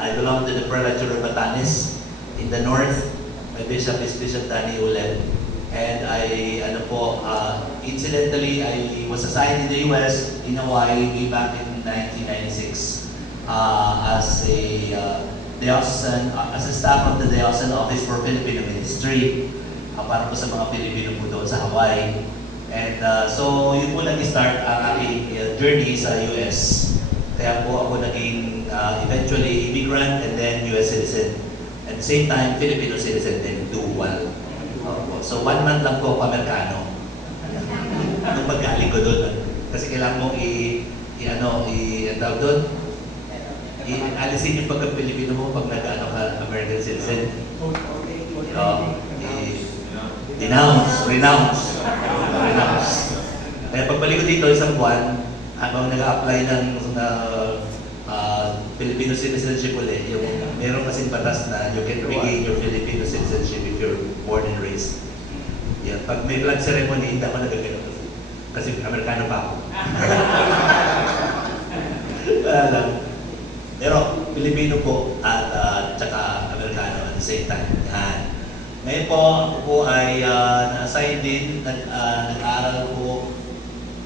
I belong to the Prelature of Batanes in the north. My bishop is Bishop Danny Ulen. And incidentally, I was assigned in the U.S. in Hawaii way back in 1996 as a staff of the Diocesan Office for Filipino Ministry. Para po sa mga Pilipino po doon sa Hawaii. And so, yun po nag-start ang aking journey sa US. Kaya po ako naging eventually immigrant and then US citizen. At the same time, Filipino citizen din, dual. So, 1 month lang po ako Amerikano. Nung paggaling ko doon. Kasi kailangan mo alisin yung pagka-Pilipino mo pag nag-ano ka American citizen. Renounce. Kaya pagbalik ko dito isang buwan, habang nag-a-apply ng Filipino citizenship ulit, yung meron kasing batas na you can regain your Filipino citizenship if you're born and raised. Yan. Pag may flag ceremony, hindi ako nagagano. Kasi Amerikano pa ako. Wala lang. Pero Filipino po at tsaka Amerikano at the same time. Yan. Ngayon po, ako po ay na-assign din, nag-aaral po.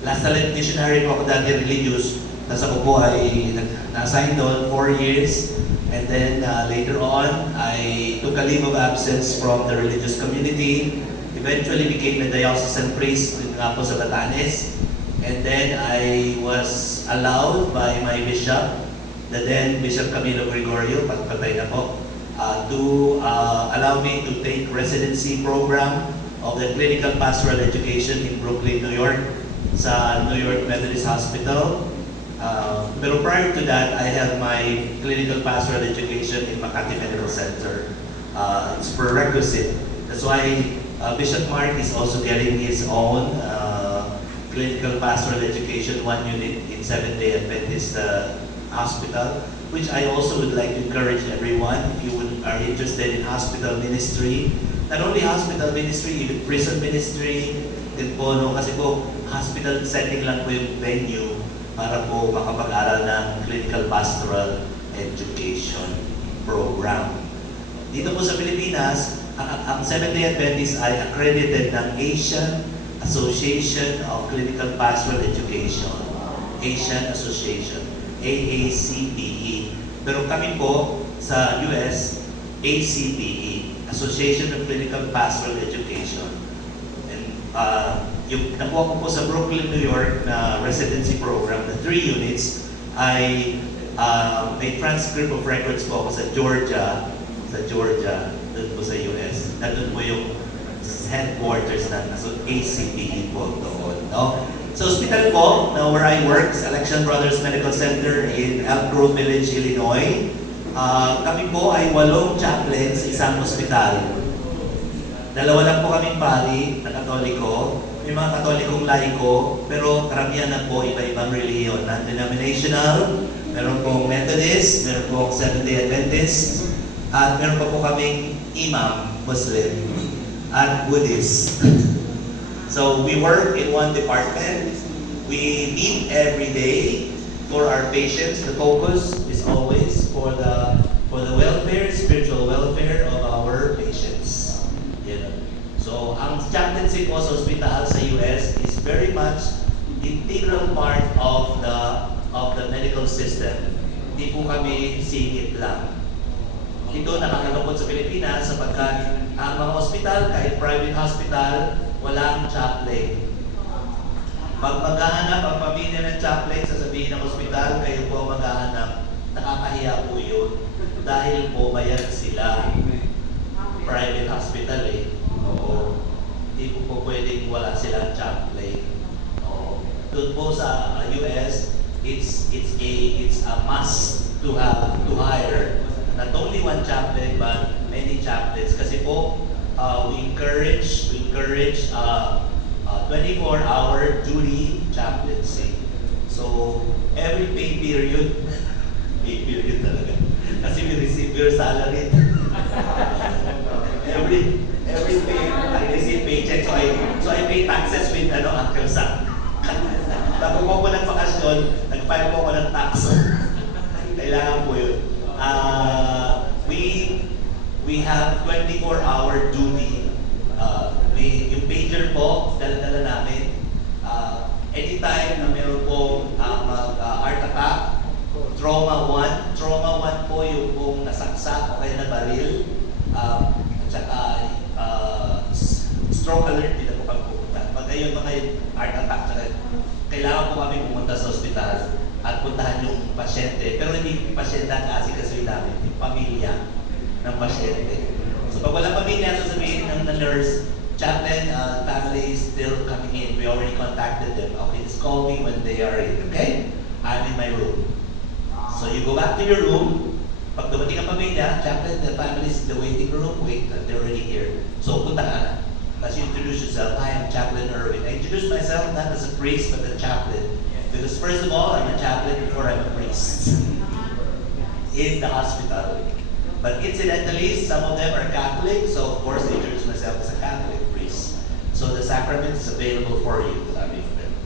Last talent missionary po ako dati religious. Tapos ako po ay na-assign doon 4 years. And then later on, I took a leave of absence from the religious community. Eventually became a diocesan priest nga po sa Batanes. And then I was allowed by my bishop, the then Bishop Camilo Gregorio, patay na po, to allow me to take residency program of the clinical pastoral education in Brooklyn, New York, sa New York Methodist Hospital. Pero prior to that, I have my clinical pastoral education in Makati Medical Center. It's prerequisite. That's why Bishop Mark is also getting his own clinical pastoral education 1 unit in Seventh-day Adventist Hospital, which I also would like to encourage everyone if you are interested in hospital ministry. Not only hospital ministry, even prison ministry, din po, no? Kasi po, hospital setting lang po yung venue para po makapag-aral ng clinical pastoral education program. Dito po sa Pilipinas, ang Seventh-day Adventist ay accredited ng Asian Association of Clinical Pastoral Education. Asian Association. AACPE. Pero kami po sa US, ACPE, Association of Clinical Pastoral Education. And yung nakuha ko po sa Brooklyn, New York na residency program, the 3 units, ay may transcript of records po ako sa Georgia, doon po sa US. Nandun po yung headquarters ng ACPE po doon. No? Sa hospital po, where I work, sa Election Brothers Medical Center in Elk Grove Village, Illinois, kami po ay 8 chaplains sa isang hospital. 2 lang po kaming pari na Katoliko, may mga Katolikong laiko, pero karamihan na po iba-ibang reliyon. Non-denominational, meron pong Methodist, meron pong Seventh-day Adventist, at meron pa po kaming Imam, Muslim, at Buddhist. So we work in one department. We meet every day for our patients. The focus is always for the welfare, spiritual welfare of our patients. You know. So ang chaplaincy po sa hospital sa US is very much integral part of the medical system. Hindi po kami singit lang. Ito nakakalungkot sa Pilipinas sapagkat ang mga hospital, kahit private hospital, walang chaplain. Pag maghahanap ang pamilya ng chaplain, sasabihin ng hospital, kayo po maghahanap, nakakahiya po yun. Dahil po bayad sila. Private hospital Oo. Hindi po pwedeng wala silang chaplain. Oo. Doon po sa US, it's a must to hire not only one chaplain but many chaplains. Kasi po, we encourage 24-hour duty chaplaincy. So, every pay period talaga. Kasi we receive your salary. every pay, I receive paycheck. So I pay taxes with Uncle Sam. Bago po ako ng bakasyon, nag-file po ako ng tax. Kailangan po yun. bagsak o kaya na baril, at saka stroke alert din ako pag pupunta. Pag ngayon mga heart attack, saka kailangan po kami pumunta sa ospital at puntahan yung pasyente. Pero hindi yung pasyente ang asikasuhin namin, yung pamilya ng pasyente. So pag walang pamilya, sasabihin ng nurse, chaplain, family is still coming in. We already contacted them. Okay, just call me when they are in, okay? I'm in my room. So you go back to your room. Pag dumating ang pamilya, chaplain, the family is in the waiting room. Wait, they're already here. So punta ka na. As you introduce yourself, hi, I'm Chaplain Irwin. I introduce myself not as a priest, but a chaplain. Because first of all, I'm a chaplain before I'm a priest in the hospital. But incidentally, some of them are Catholic, so of course I introduce myself as a Catholic priest. So the sacrament is available for you.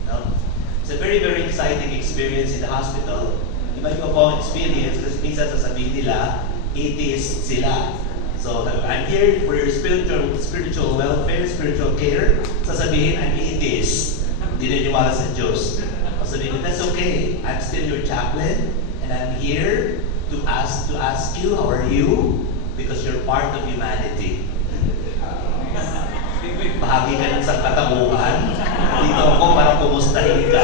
No? It's a very, very exciting experience in the hospital. Iba-iba po ang experience kasi minsan sasabihin nila, atheist sila. So I'm here for your spiritual welfare, spiritual care. Sasabihin, I'm atheist. Hindi naniniwala sa Diyos. Sasabihin, that's okay. I'm still your chaplain, and I'm here to ask you, how are you? Because you're part of humanity. Bahagi ka ng sa katabuhan. Dito ako para kumustahin ka.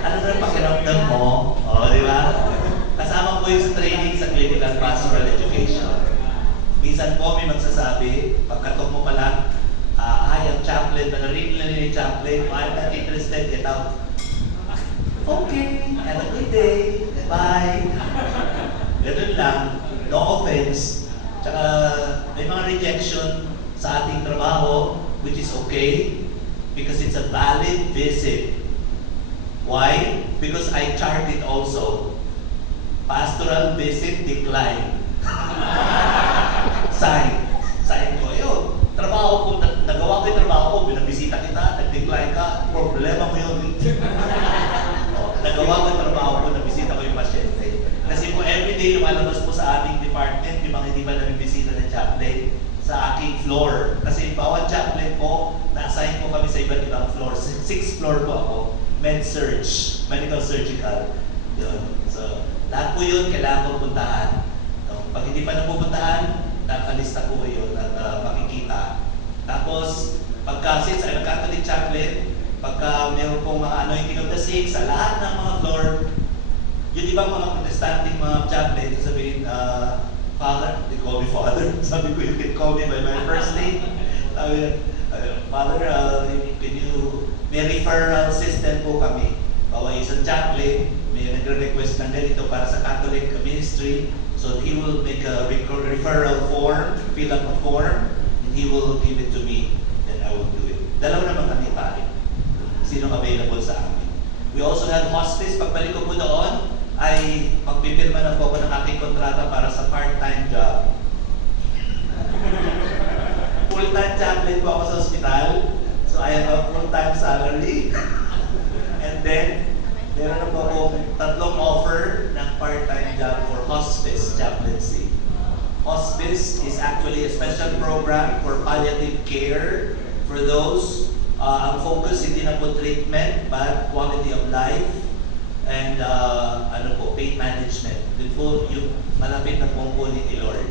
Ano na pakiramdam mo? O, di ba? Kasama ko yung sa training sa clinical pastoral education. Minsan po may magsasabi, pagkatok mo pa lang, hi, I'm chaplain, but narinig chaplain, I'm not interested, get out. Okay, have a good day, bye. Ganun lang, no offense. Tsaka may mga rejection sa ating trabaho, which is okay, because it's a valid visit. Why? Because I chart it also. Pastoral visit decline. Sign ko, ayun. Trabaho ko, nagawa ko yung trabaho ko, binabisita kita, nag-decline ka, problema mo yun. Nagawa ko yung trabaho ko, nabisita ko yung pasyente. Kasi po everyday lumalabas po sa ating department, yung mga hindi pa nabibisita ng chaplain sa aking floor. Kasi bawat chaplain po, na-assign po kami sa iba't ibang floor. 6th floor po ako, med-surg, medical surgical. Yun. So, lahat po yun kailangan po puntahan. Pag hindi pa napupuntahan, nakalista ko yun at makikita. Tapos, since I'm a Catholic chaplain, pagka mayroon pong mga anointing of the sick sa lahat ng mga floor, yung ibang mga protestanting mga chaplain, sasabihin, Father, they call me Father. Sabi ko, you can call me by my first name. Sabi, Father, may referral system po kami. Bawa isang chaplain, may nagre-request ng ganito para sa Catholic ministry. So he will make a referral form, fill up a form, and he will give it to me, and I will do it. Dalawa naman kami pare. Sinong available sa amin. We also have hospice. Pagbalik ko po doon, ay magpipirma na po ako ng aking kontrata para sa part-time job. Full-time chaplain po ako sa ospital, so I have a full-time salary. And then, meron na po ako tatlong offer ng part-time job for hospice chaplaincy. Hospice is actually a special program for palliative care for those. Ang focus hindi na po treatment, but quality of life and pain management. Yun po yung malapit na pong ni Lord.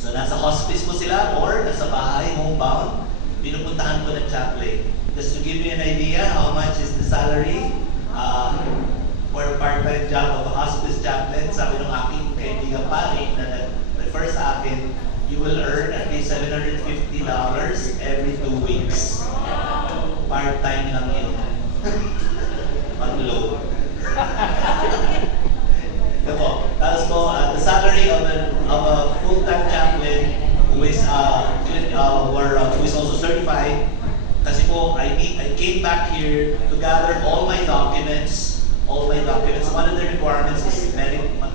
So nasa hospice po sila or nasa bahay, homebound, pinupuntahan ko ng chaplain. Just to give you an idea how much is the salary for a part-time job of a hospice chaplain, sabi ng aking kaibigan pari na nag-refer sa akin, you will earn at least $750 every 2 weeks. Part-time lang yun. Pag-load. Tapos po, the salary of a full-time chaplain who is also certified, kasi po, I came back here to gather all my documents. One of the requirements is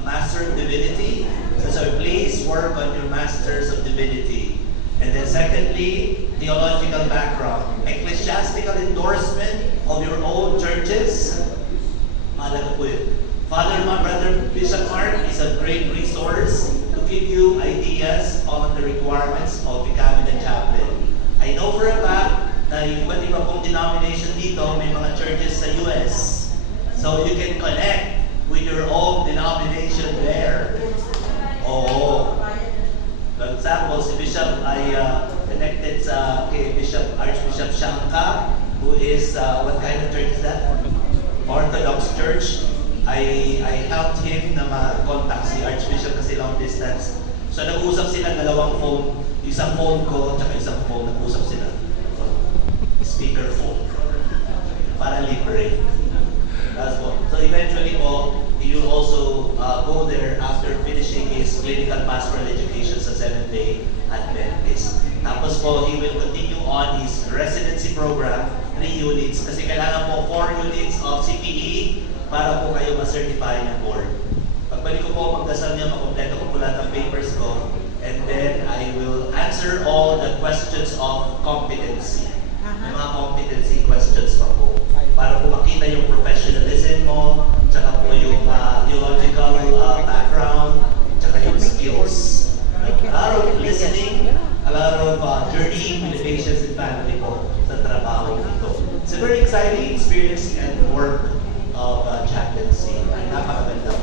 Master of Divinity. So please work on your Masters of Divinity. And then secondly, theological background. Ecclesiastical endorsement of your own churches. Mahalaga po yun. Brother Bishop Mark is a great resource to give you ideas on the requirements of becoming a chaplain. I know for a fact na yung iba't iba pong denomination dito, may mga churches sa US. So you can connect with your own denomination there. Oo. Shanka, who is, what kind of church is that? Orthodox Church. I helped him na ma-contact si Archbishop kasi long distance. So nag-uusap sila dalawang phone, isang phone ko, tsaka isang phone, nag-usap sila. Speaker phone. Para libre. That's po. So eventually po, he will also go there after finishing his clinical pastoral education sa Seventh-day Adventist. Tapos po, he will continue on his residency program, 3 units, kasi kailangan po 4 units of CPE para po kayo ma-certify ng board. Pagbalik ko po, magdasal niya, makompleto ko po lahat ng papers ko, and then I will answer all the questions of competency. Yung mga competency questions pa po. Para po makita yung professionalism mo, tsaka po yung theological background, tsaka yung skills. A lot of listening, a lot of journeying with the patients and family po sa trabaho dito. It's a very exciting experience and work of chaplaincy. Napakaganda po.